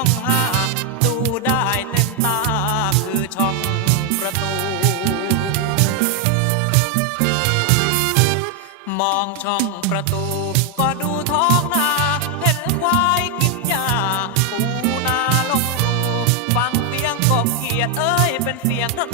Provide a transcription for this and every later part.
ช่องห้าดูได้เต็มตาคือช่องประตู มองช่องประตู ก็ดูท้องนาเห็นควายกินหญ้าปูนาลงรูฟังเสียงกบเขียดเอ้ยเป็นเสียงทั้ง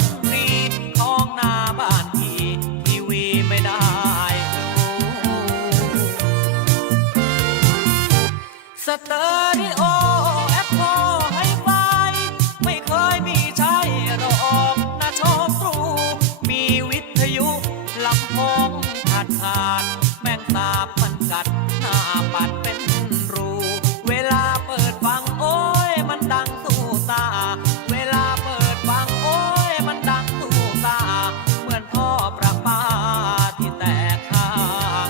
ยุลำโพงขาดขาด แมงสาบมันกัด หน้าปัดเป็นรู เวลาเปิดฟังโอ้ยมันดังสู่ตา เวลาเปิดฟังโอ้ยมันดังสู่ตา เหมือนท่อประปาที่แตกข้าง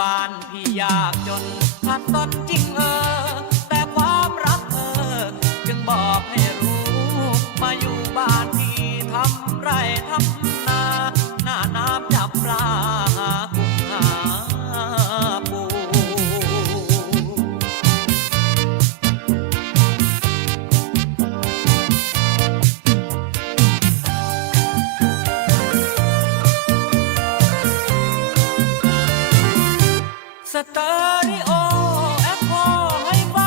บ้านพี่ยากจนขาดสนจริงเออ สเตอริโอแอปพอให้ไว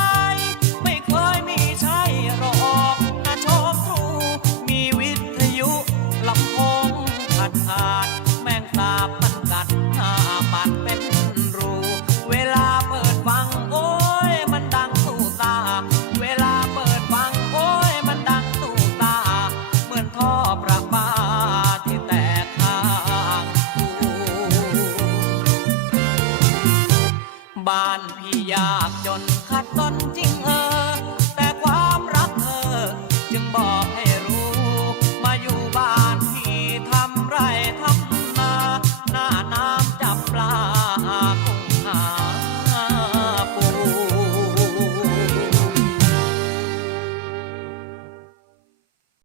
ไม่เคยมีใช่หรอกนะชอมครู มีวิทยุลำโพงขาดขาดแมงสาบมันกัดหาากจนขัดสนจริง